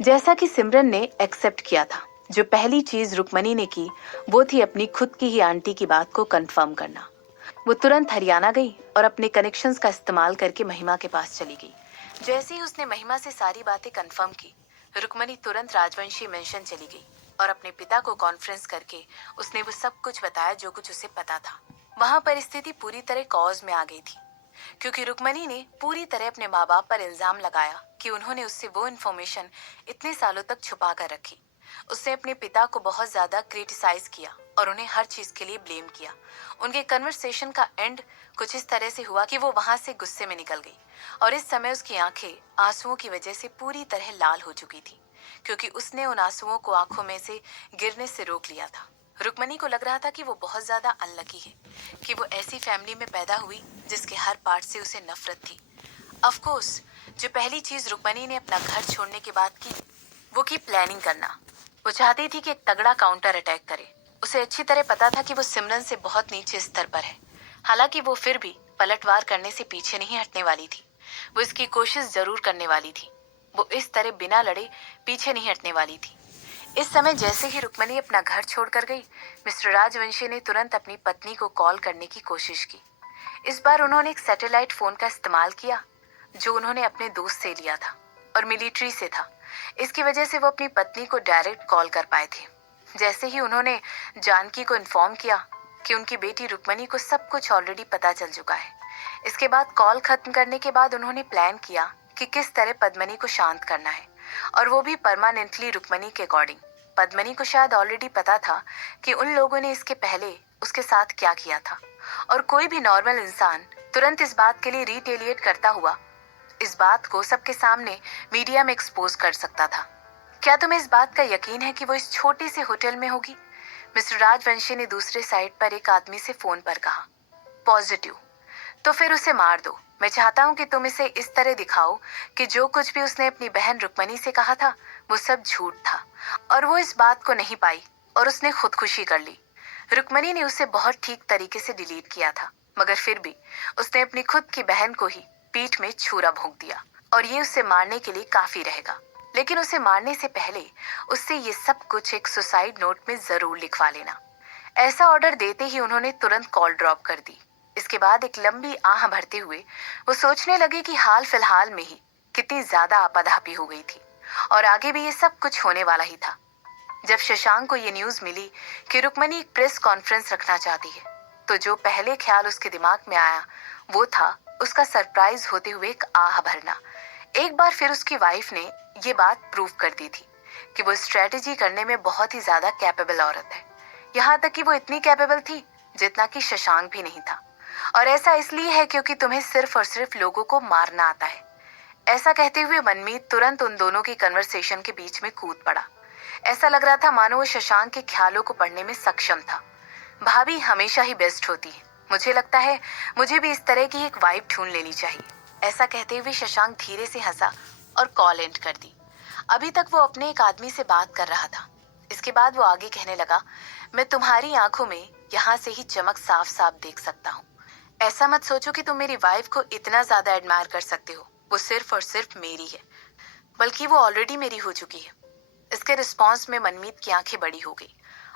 जैसा कि सिमरन ने एक्सेप्ट किया था, जो पहली चीज रुक्मणी ने की वो थी अपनी खुद की ही आंटी की बात को कंफर्म करना। वो तुरंत हरियाणा गई और अपने कनेक्शंस का इस्तेमाल करके महिमा के पास चली गई। जैसे ही उसने महिमा से सारी बातें कंफर्म की, रुक्मणी तुरंत राजवंशी मेंशन चली गई और अपने पिता को कॉन्फ्रेंस करके उसने वो सब कुछ बताया जो कुछ उसे पता था। वहां परिस्थिति पूरी तरह कॉज में आ गई थी, क्योंकि रुक्मणी ने पूरी तरह अपने माँ बाप पर इल्जाम लगाया कि उन्होंने उससे वो इन्फॉर्मेशन इतने सालों तक छुपा कर रखी। उसने अपने पिता को बहुत ज्यादा क्रिटिसाइज किया और उन्हें हर चीज के लिए ब्लेम किया। उनके कन्वर्सेशन का एंड कुछ इस तरह से हुआ कि वो वहां से गुस्से में निकल गई और इस समय उसकी आंखें आंसुओं की वजह से पूरी तरह लाल हो चुकी थी, क्योंकि उसने उन आंसुओं को आंखों में से गिरने से रोक लिया था। रुक्मणी को लग रहा था कि वो बहुत ज्यादा अनलकी है कि वो ऐसी फैमिली में पैदा हुई जिसके हर पार्ट से उसे नफरत थी। ऑफ कोर्स, जो पहली चीज रुक्मणी ने अपना घर छोड़ने के बाद की वो की प्लानिंग करना। वो चाहती थी कि एक तगड़ा काउंटर अटैक करे। उसे अच्छी तरह पता था कि वो सिमरन से बहुत नीचे स्तर पर है, हालांकि वो फिर भी पलटवार करने से पीछे नहीं हटने वाली थी। वो इसकी कोशिश जरूर करने वाली थी। वो इस तरह बिना लड़े पीछे नहीं हटने वाली थी। इस समय जैसे ही रुक्मणी अपना घर छोड़कर गई, मिस्टर राजवंशी ने तुरंत अपनी पत्नी को कॉल करने की कोशिश की। इस बार उन्होंने एक सैटेलाइट फोन का इस्तेमाल किया जो उन्होंने अपने दोस्त से लिया था और मिलिट्री से था। इसकी वजह से वो अपनी पत्नी को डायरेक्ट कॉल कर पाए थे। जैसे ही उन्होंने जानकी को इन्फॉर्म किया कि उनकी बेटी रुक्मणी को सब कुछ ऑलरेडी पता चल चुका है। इसके बाद कॉल खत्म करने के बाद उन्होंने प्लान किया कि किस तरह पद्मनी को शांत करना है, और वो भी परमानेंटली रुक्मणी के अकॉर्डिंग। पद्मनी को शायद ऑलरेडी पता था कि उन लोगों ने इसके पहले उसके साथ क्या किया था, और कोई भी नॉर्मल इंसान तुरंत इस बात के लिए रिटेलिएट करता हुआ इस बात को सबके सामने मीडिया में एक्सपोज कर सकता था। क्या तुम्हें इस बात का यकीन है कि वो इस छोटे से होटल में होगी? मिस्टर राजवंशी ने दूसरे साइड पर एक आदमी से फोन पर कहा। पॉजिटिव? तो फिर उसे मार दो। मैं चाहता हूँ कि तुम इसे इस तरह दिखाओ कि जो कुछ भी उसने अपनी बहन रुक्मणी से कहा था वो सब झूठ था और वो इस बात को नहीं पाई और उसने खुदकुशी कर ली। रुक्मणी ने उसे बहुत ठीक तरीके से डिलीट किया था, मगर फिर भी उसने अपनी खुद की बहन को ही पीठ में छुरा भोंक दिया, और ये उसे मारने के लिए काफी रहेगा। लेकिन उसे मारने से पहले उससे ये सब कुछ एक सुसाइड नोट में जरूर लिखवा लेना। ऐसा ऑर्डर देते ही उन्होंने तुरंत कॉल ड्रॉप कर दी। इसके बाद एक लंबी आह भरते हुए वो सोचने लगे कि हाल फिलहाल में ही कितनी ज्यादा आपाधापी हो गई थी और आगे भी ये सब कुछ होने वाला ही था। जब शशांक को ये न्यूज मिली कि रुक्मणी एक प्रेस कॉन्फ्रेंस रखना चाहती है, तो जो पहले ख्याल उसके दिमाग में आया वो था उसका सरप्राइज होते हुए एक आह भरना। एक बार फिर उसकी वाइफ ने ये बात प्रूव कर दी थी कि वो स्ट्रेटेजी करने में बहुत ही ज्यादा कैपेबल औरत है। यहाँ तक कि वो इतनी कैपेबल थी जितना कि शशांक भी नहीं था। और ऐसा इसलिए है क्योंकि तुम्हें सिर्फ और सिर्फ लोगों को मारना आता है। ऐसा कहते हुए मनमीत तुरंत उन दोनों की कन्वर्सेशन के बीच में कूद पड़ा। ऐसा लग रहा था मानो वो शशांक के ख्यालों को पढ़ने में सक्षम था। भाभी हमेशा ही बेस्ट होती है। मुझे लगता है मुझे भी इस तरह की एक वाइब ढूंढ लेनी चाहिए। ऐसा कहते हुए शशांक धीरे से हंसा और कॉल एंड कर दी। अभी तक वो अपने एक आदमी से बात कर रहा था। इसके बाद वो आगे कहने लगा, मैं तुम्हारी आंखों में यहाँ से ही चमक साफ साफ देख सकता हूँ। ऐसा मत सोचो कि तुम मेरी वाइफ को इतना ज्यादा एडमायर कर सकते हो। वो सिर्फ और सिर्फ मेरी है, बल्कि वो ऑलरेडी मेरी हो चुकी है। इसके रिस्पॉन्स में मनमीत की आंखें बड़ी हो गई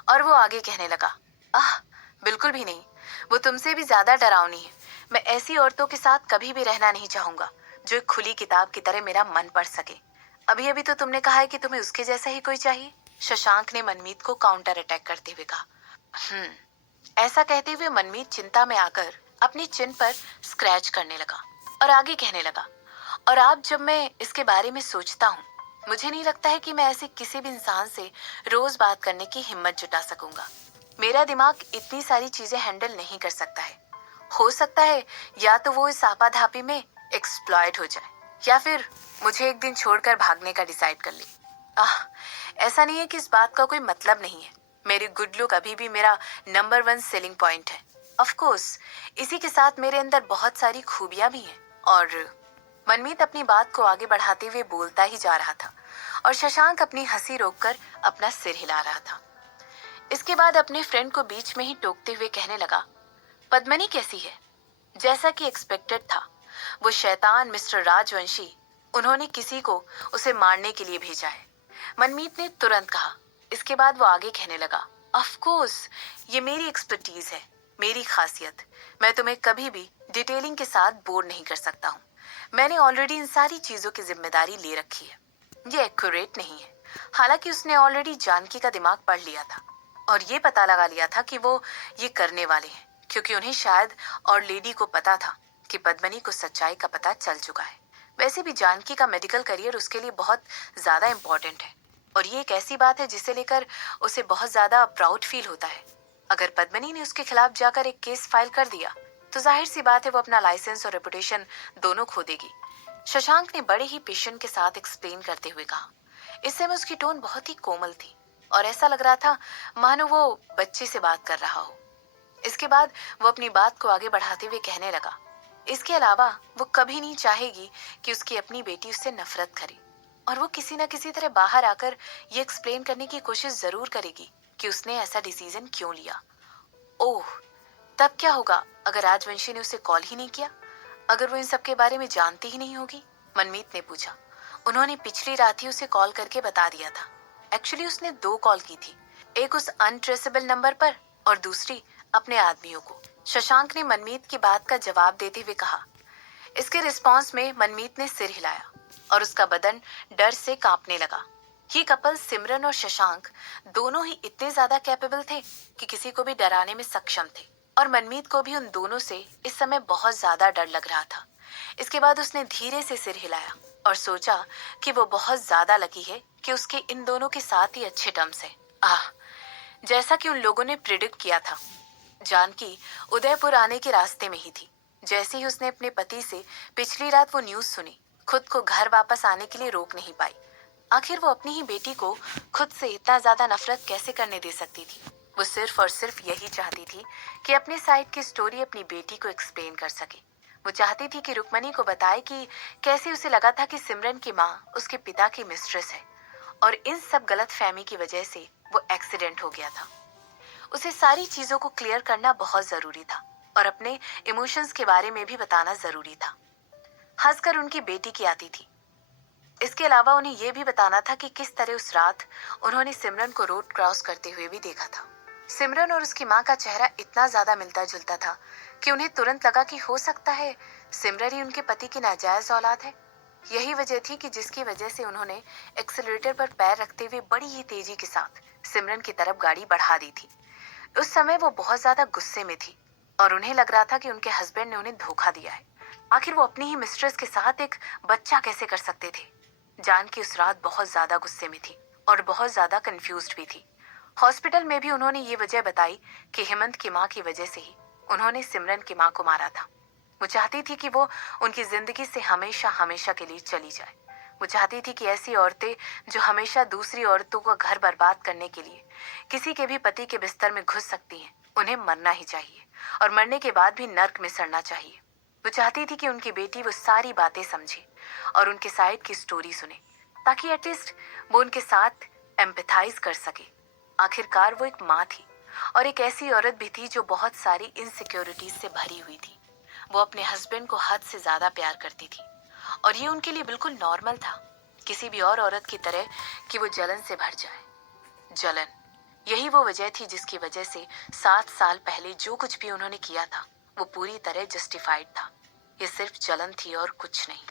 और वो आगे कहने लगा, आह बिल्कुल भी नहीं, वो तुमसे भी ज्यादा डरावनी है। मैं ऐसी औरतों के साथ कभी भी रहना नहीं चाहूंगा जो एक खुली किताब की तरह मेरा मन पढ़ सके। अभी अभी तो तुमने कहा है कि तुम्हें उसके जैसा ही कोई चाहिए। शशांक ने मनमीत को काउंटर अटैक करते हुए कहा। ऐसा कहते हुए मनमीत चिंता में आकर अपनी चिन पर स्क्रैच करने लगा और आगे कहने लगा, और आप जब मैं इसके बारे में सोचता हूँ, मुझे नहीं लगता है कि मैं ऐसे किसी भी इंसान से रोज बात करने की हिम्मत जुटा सकूंगा। मेरा दिमाग इतनी सारी चीजें हैंडल नहीं कर सकता है। हो सकता है या तो वो इस आपाधापी में एक्सप्लॉइट हो जाए या फिर मुझे एक दिन छोड़कर भागने का डिसाइड कर ले। आह, ऐसा नहीं है कि इस बात का कोई मतलब नहीं है। मेरी गुड लुक अभी भी मेरा नंबर 1 सेलिंग पॉइंट है। ऑफ कोर्स, इसी के साथ मेरे अंदर बहुत सारी खूबियां भी हैं। और मनमीत अपनी बात को आगे बढ़ाते हुए बोलता ही जा रहा था और शशांक अपनी हंसी रोककर अपना सिर हिला रहा था। इसके बाद अपने फ्रेंड को बीच में ही टोकते हुए कहने लगा, पद्मनी कैसी है? जैसा कि एक्सपेक्टेड था, वो शैतान मिस्टर राजवंशी, उन्होंने किसी को उसे मारने के लिए भेजा है। मनमीत ने तुरंत कहा। इसके बाद वो आगे कहने लगा, ऑफ कोर्स ये मेरी एक्सपर्टीज है, मेरी खासियत। मैं तुम्हें कभी भी डिटेलिंग के साथ बोर नहीं कर सकता हूँ। मैंने ऑलरेडी इन सारी चीजों की जिम्मेदारी ले रखी है। ये एक्यूरेट नहीं है, हालांकि उसने ऑलरेडी जानकी का दिमाग पढ़ लिया था और ये पता लगा लिया था कि वो ये करने वाले हैं, क्योंकि उन्हें शायद और लेडी को पता था कि पद्मनी को सच्चाई का पता चल चुका है। वैसे भी जानकी का मेडिकल करियर उसके लिए बहुत ज्यादा इम्पोर्टेंट है और ये एक ऐसी बात है जिसे लेकर उसे बहुत ज्यादा प्राउड फील होता है। अगर पद्मनी ने उसके खिलाफ जाकर एक केस फाइल कर दिया तो जाहिर सी बात है वो अपना लाइसेंस और रेपुटेशन दोनों खो देगी। शशांक ने बड़े ही पेशेंट के साथ एक्सप्लेन करते हुए कहा। इस समय उसकी टोन बहुत ही कोमल थी और ऐसा लग रहा था मानो वो बच्चे से बात कर रहा हो। इसके बाद वो अपनी बात को आगे बढ़ाते हुए कहने लगा, इसके अलावा वो कभी नहीं चाहेगी कि उसकी अपनी बेटी उससे नफरत करे और वो किसी न किसी तरह बाहर आकर ये एक्सप्लेन करने की कोशिश जरूर करेगी कि उसने ऐसा डिसीजन क्यों लिया। ओह, तब क्या होगा अगर राजवंशी ने उसे कॉल ही नहीं किया? अगर वो इन सब के बारे में जानती ही नहीं होगी? मनमीत ने पूछा। उन्होंने पिछली रात ही उसे कॉल करके बता दिया था। एक्चुअली उसने 2 कॉल की थी, एक उस अनट्रेसेबल नंबर पर और दूसरी अपने आदमियों को। शशांक ने मनमीत की बात का जवाब देते हुए कहा। इसके रिस्पॉन्स में मनमीत ने सिर हिलाया और उसका बदन डर से कांपने लगा। ये कपल सिमरन और शशांक दोनों ही इतने ज्यादा कैपेबल थे कि किसी को भी डराने में सक्षम थे और मनमीत को भी उन दोनों से इस समय बहुत ज्यादा डर लग रहा था। इसके बाद उसने धीरे से सिर हिलाया और सोचा कि वो बहुत ज्यादा लकी है कि उसके इन दोनों के साथ ही अच्छे टर्म्स हैं। जैसा कि उन लोगों ने प्रिडिक्ट किया था, जानकी उदयपुर आने के रास्ते में ही थी। जैसे ही उसने अपने पति से पिछली रात वो न्यूज सुनी, खुद को घर वापस आने के लिए रोक नहीं पाई। आखिर वो अपनी ही बेटी को खुद से इतना ज्यादा नफरत कैसे करने दे सकती थी? वो सिर्फ और सिर्फ यही चाहती थी कि अपने साइड की स्टोरी अपनी बेटी को एक्सप्लेन कर सके। वो चाहती थी कि रुक्मणी को बताए कि कैसे उसे लगा था कि सिमरन की माँ उसके पिता की मिस्ट्रेस है और इन सब गलत फहमी की वजह से वो एक्सीडेंट हो गया था। उसे सारी चीजों को क्लियर करना बहुत जरूरी था और अपने इमोशंस के बारे में भी बताना जरूरी था। हंसकर उनकी बेटी की आती थी। इसके अलावा उन्हें यह भी बताना था कि किस तरह उस रात उन्होंने सिमरन को रोड क्रॉस करते हुए भी देखा था। सिमरन और उसकी माँ का चेहरा इतना ज्यादा मिलता जुलता था कि उन्हें तुरंत लगा कि हो सकता है सिमरन ही उनके पति की नाजायज औलाद है। यही वजह थी कि जिसकी वजह से उन्होंने एक्सीलरेटर पर पैर रखते हुए बड़ी ही तेजी के साथ सिमरन की तरफ गाड़ी बढ़ा दी थी। उस समय वो बहुत ज्यादा गुस्से में थी और उन्हें लग रहा था कि उनके हस्बैंड ने उन्हें धोखा दिया है। आखिर वो अपनी ही मिस्ट्रेस के साथ एक बच्चा कैसे कर सकते थे? जानकी उस रात बहुत ज्यादा गुस्से में थी और बहुत ज्यादा कंफ्यूज्ड भी थी। हॉस्पिटल में भी उन्होंने ये वजह बताई कि हेमंत की माँ की वजह से ही उन्होंने सिमरन की माँ को मारा था। वो चाहती थी कि वो उनकी जिंदगी से हमेशा हमेशा के लिए चली जाए। वो चाहती थी कि ऐसी औरतें जो हमेशा दूसरी औरतों का घर बर्बाद करने के लिए किसी के भी पति के बिस्तर में घुस सकती हैं, उन्हें मरना ही चाहिए और मरने के बाद भी नर्क में सड़ना चाहिए। वो चाहती थी कि उनकी बेटी वो सारी बातें समझे और उनके साइड की स्टोरी सुने, ताकि एटलीस्ट वो उनके साथ एम्पैथाइज कर सके। आखिरकार वो एक माँ थी और एक ऐसी औरत भी थी जो बहुत सारी इनसिक्योरिटीज से भरी हुई थी। वो अपने हस्बैंड को हद से ज्यादा प्यार करती थी और ये उनके लिए बिल्कुल नॉर्मल था, किसी भी और औरत की तरह कि वो जलन से भर जाए। जलन, यही वो वजह थी जिसकी वजह से 7 साल पहले जो कुछ भी उन्होंने किया था वो पूरी तरह जस्टिफाइड था। ये सिर्फ जलन थी और कुछ नहीं।